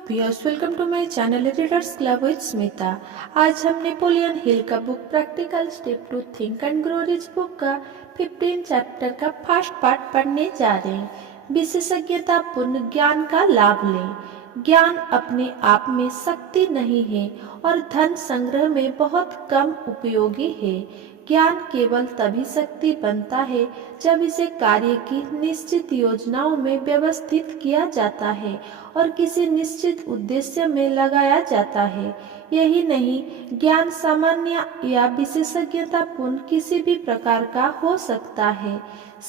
Viewers, welcome to my channel readers club with Smita. आज हम Napoleon Hill का book practical step to think and grow rich book का 15 chapter का first part पढ़ने जा रहे हैं। विशेषज्ञता पूर्ण ज्ञान का लाभ लें। ज्ञान अपने आप में शक्ति नहीं है और धन संग्रह में बहुत कम उपयोगी है। ज्ञान केवल तभी शक्ति बनता है जब इसे कार्य की निश्चित योजनाओं में व्यवस्थित किया जाता है और किसी निश्चित उद्देश्य में लगाया जाता है। यही नहीं, ज्ञान सामान्य या विशेषज्ञता पूर्ण किसी भी प्रकार का हो सकता है।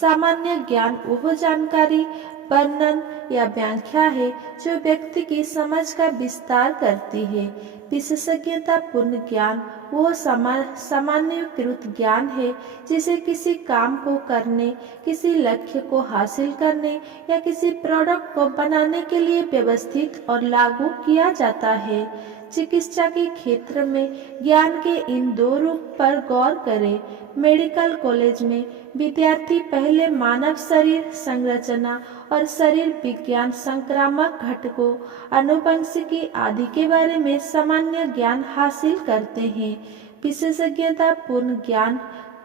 सामान्य ज्ञान वह जानकारी, वर्णन या व्याख्या है जो व्यक्ति की समझ का विस्तार करती है। विशेषज्ञता पूर्ण ज्ञान वह सामान्यीकृत ज्ञान है जिसे किसी काम को करने, किसी लक्ष्य को हासिल करने या किसी प्रोडक्ट को बनाने के लिए व्यवस्थित और लागू किया जाता है। चिकित्सा के क्षेत्र में ज्ञान के इन दो रूप पर गौर करें। मेडिकल कॉलेज में विद्यार्थी पहले मानव शरीर संरचना और शरीर विज्ञान, संक्रामक घटकों, आनुवंशिकी आदि के बारे में सामान्य ज्ञान हासिल करते हैं। विशेषज्ञता पूर्ण ज्ञान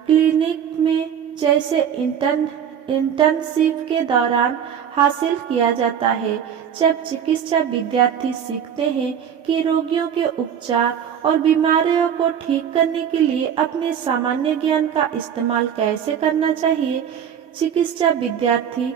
क्लिनिक में जैसे इंटर्नशिप के दौरान हासिल किया जाता है, जब चिकित्सा विद्यार्थी सीखते हैं कि रोगियों के उपचार और बीमारियों को ठीक करने के लिए अपने सामान्य ज्ञान का इस्तेमाल कैसे करना चाहिए। चिकित्सा विद्यार्थी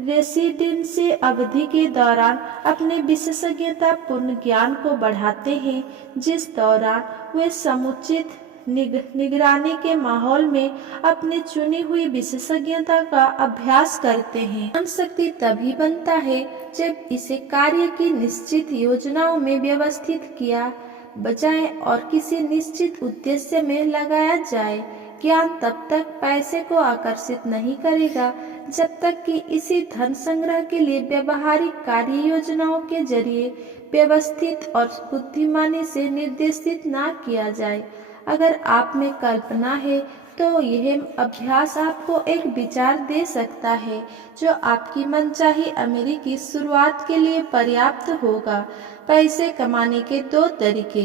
रेसिडेंसी अवधि के दौरान अपने विशेषज्ञता पूर्ण ज्ञान को बढ़ाते हैं, जिस दौरान वे समुचित निगरानी के माहौल में अपनी चुनी हुई विशेषज्ञता का अभ्यास करते हैं। ज्ञान शक्ति तभी बनता है जब इसे कार्य की निश्चित योजनाओं में व्यवस्थित किया जाए और किसी निश्चित उद्देश्य में लगाया जाए। ज्ञान तब तक पैसे को आकर्षित नहीं करेगा जब तक कि इसी धन संग्रह के लिए व्यवहारिक कार्य योजनाओं के जरिए व्यवस्थित और बुद्धिमानी से निर्देशित ना किया जाए। अगर आप में कल्पना है तो यह अभ्यास आपको एक विचार दे सकता है जो आपकी मनचाही अमेरिकी शुरुआत के लिए पर्याप्त होगा। पैसे कमाने के दो तरीके।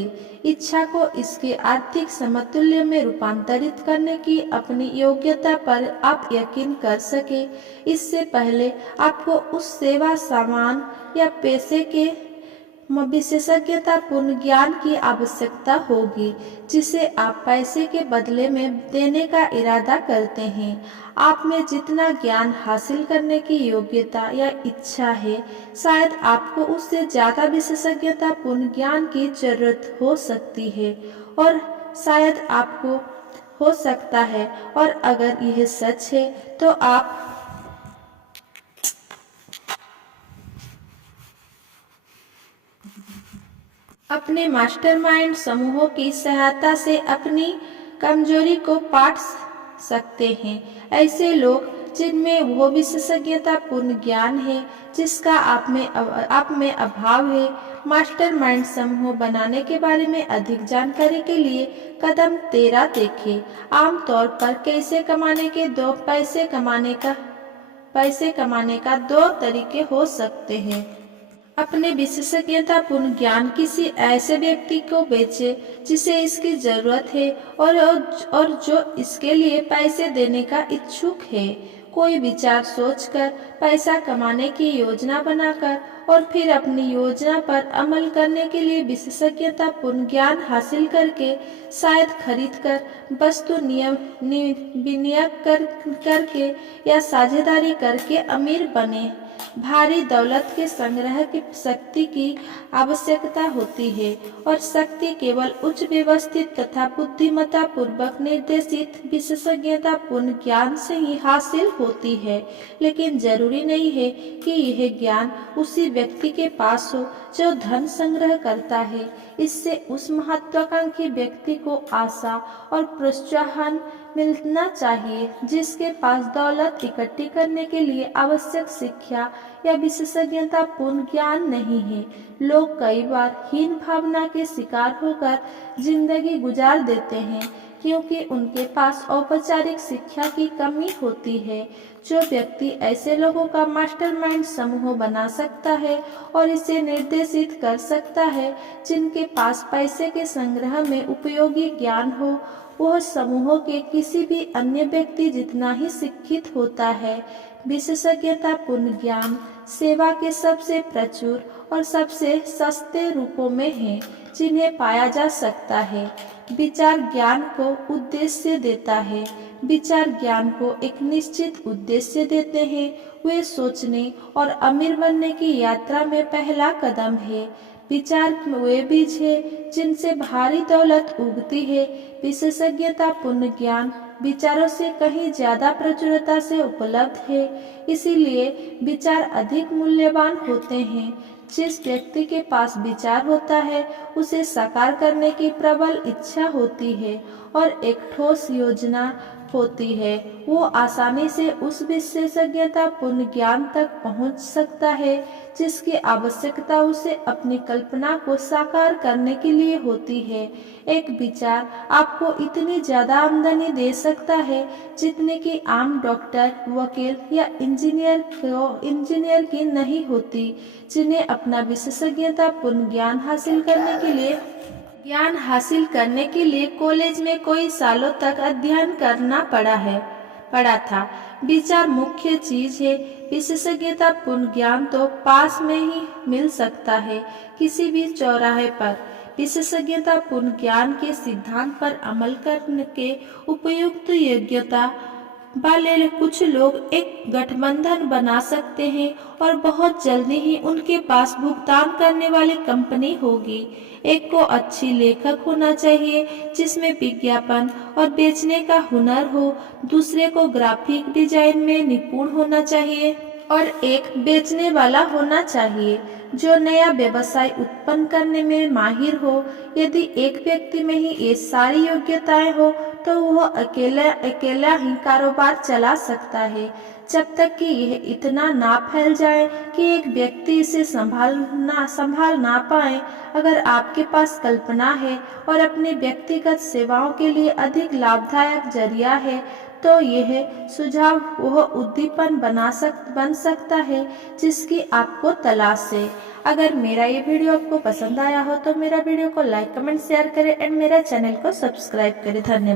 इच्छा को इसके आर्थिक समतुल्य में रूपांतरित करने की अपनी योग्यता पर आप यकीन कर सके, इससे पहले आपको उस सेवा, सामान या पैसे के विशेषज्ञता पूर्ण ज्ञान की आवश्यकता होगी जिसे आप पैसे के बदले में देने का इरादा करते हैं। आप में जितना ज्ञान हासिल करने की योग्यता या इच्छा है, शायद आपको उससे ज्यादा विशेषज्ञता पूर्ण ज्ञान की जरूरत हो सकती है, और शायद आपको हो सकता है। और अगर यह सच है तो आप अपने मास्टरमाइंड समूहों की सहायता से अपनी कमजोरी को पाट सकते हैं। ऐसे लोग जिनमें वो विशेषज्ञता पूर्ण ज्ञान है जिसका आप में अभाव है। मास्टरमाइंड समूह बनाने के बारे में अधिक जानकारी के लिए कदम 13 देखें। आमतौर पर पैसे कमाने का दो तरीके हो सकते हैं। अपने विशेषज्ञता पूर्ण ज्ञान किसी ऐसे व्यक्ति को बेचे जिसे इसकी जरूरत है और जो इसके लिए पैसे देने का इच्छुक है। कोई विचार सोचकर, पैसा कमाने की योजना बनाकर और फिर अपनी योजना पर अमल करने के लिए विशेषज्ञता पूर्ण ज्ञान हासिल करके, शायद खरीद कर, वस्तु विनियोग करके या साझेदारी करके अमीर बने। भारी दौलत के संग्रह की शक्ति की आवश्यकता होती है और शक्ति केवल उच्च व्यवस्थित तथा बुद्धिमत्ता पूर्वक निर्देशित विशेषज्ञता पूर्ण ज्ञान से ही हासिल होती है। लेकिन जरूरी नहीं है कि यह ज्ञान उसी व्यक्ति के पास हो जो धन संग्रह करता है। इससे उस महत्वाकांक्षी व्यक्ति को आशा और प्रोत्साहन मिलना चाहिए जिसके पास दौलत इकट्ठी करने के लिए आवश्यक शिक्षा या विशेषज्ञता पूर्ण ज्ञान नहीं है। लोग कई बार हीन भावना के शिकार होकर जिंदगी गुजार देते हैं क्योंकि उनके पास औपचारिक शिक्षा की कमी होती है। जो व्यक्ति ऐसे लोगों का मास्टरमाइंड समूह बना सकता है और इसे निर्देशित कर सकता है, जिनके पास पैसे के संग्रह में उपयोगी ज्ञान हो, वह समूह के किसी भी अन्य व्यक्ति जितना ही शिक्षित होता है। विशेषज्ञतापूर्ण ज्ञान सेवा के सबसे प्रचुर और सबसे सस्ते रूपों में है जिन्हें पाया जा सकता है। विचार ज्ञान को उद्देश्य देता है। विचार ज्ञान को एक निश्चित उद्देश्य देते हैं। वे सोचने और अमीर बनने की यात्रा में पहला कदम है। विचार वे बीज है जिनसे भारी दौलत उगती है। विशेषज्ञतापूर्ण ज्ञान विचारों से कहीं ज्यादा प्रचुरता से उपलब्ध है, इसीलिए विचार अधिक मूल्यवान होते हैं। जिस व्यक्ति के पास विचार होता है उसे साकार करने की प्रबल इच्छा होती है और एक ठोस योजना होती है। वो आसानी से उस विशेषज्ञतापूर्ण ज्ञान तक पहुंच सकता है जिसकी आवश्यकता उसे अपनी कल्पना को साकार करने के लिए होती है। एक विचार आपको इतनी ज्यादा आमदनी दे सकता है जितने कि आम डॉक्टर, वकील या इंजीनियर की नहीं होती, जिन्हें अपना विशेषज्ञतापूर्ण ज्ञान हासिल करने के लिए कॉलेज में कई सालों तक अध्ययन करना पड़ा था। विचार मुख्य चीज है। विशेषज्ञतापूर्ण ज्ञान तो पास में ही मिल सकता है, किसी भी चौराहे पर। विशेषज्ञतापूर्ण ज्ञान के सिद्धांत पर अमल करने के उपयुक्त योग्यता वाले कुछ लोग एक गठबंधन बना सकते हैं और बहुत जल्दी ही उनके पास भुगतान करने वाली कंपनी होगी। एक को अच्छी लेखक होना चाहिए जिसमें विज्ञापन और बेचने का हुनर हो, दूसरे को ग्राफिक डिजाइन में निपुण होना चाहिए और एक बेचने वाला होना चाहिए जो नया व्यवसाय उत्पन्न करने में माहिर हो। यदि एक व्यक्ति में ही ये सारी योग्यताएं हो तो वह अकेला ही कारोबार चला सकता है, जब तक कि यह इतना ना फैल जाए कि एक व्यक्ति इसे संभाल ना पाए। अगर आपके पास कल्पना है और अपनी व्यक्तिगत सेवाओं के लिए अधिक लाभदायक जरिया है तो यह सुझाव वह उद्दीपन बन सकता है जिसकी आपको तलाश है। अगर मेरा ये वीडियो आपको पसंद आया हो तो मेरा वीडियो को लाइक, कमेंट, शेयर करें एंड मेरा चैनल को सब्सक्राइब करें। धन्यवाद।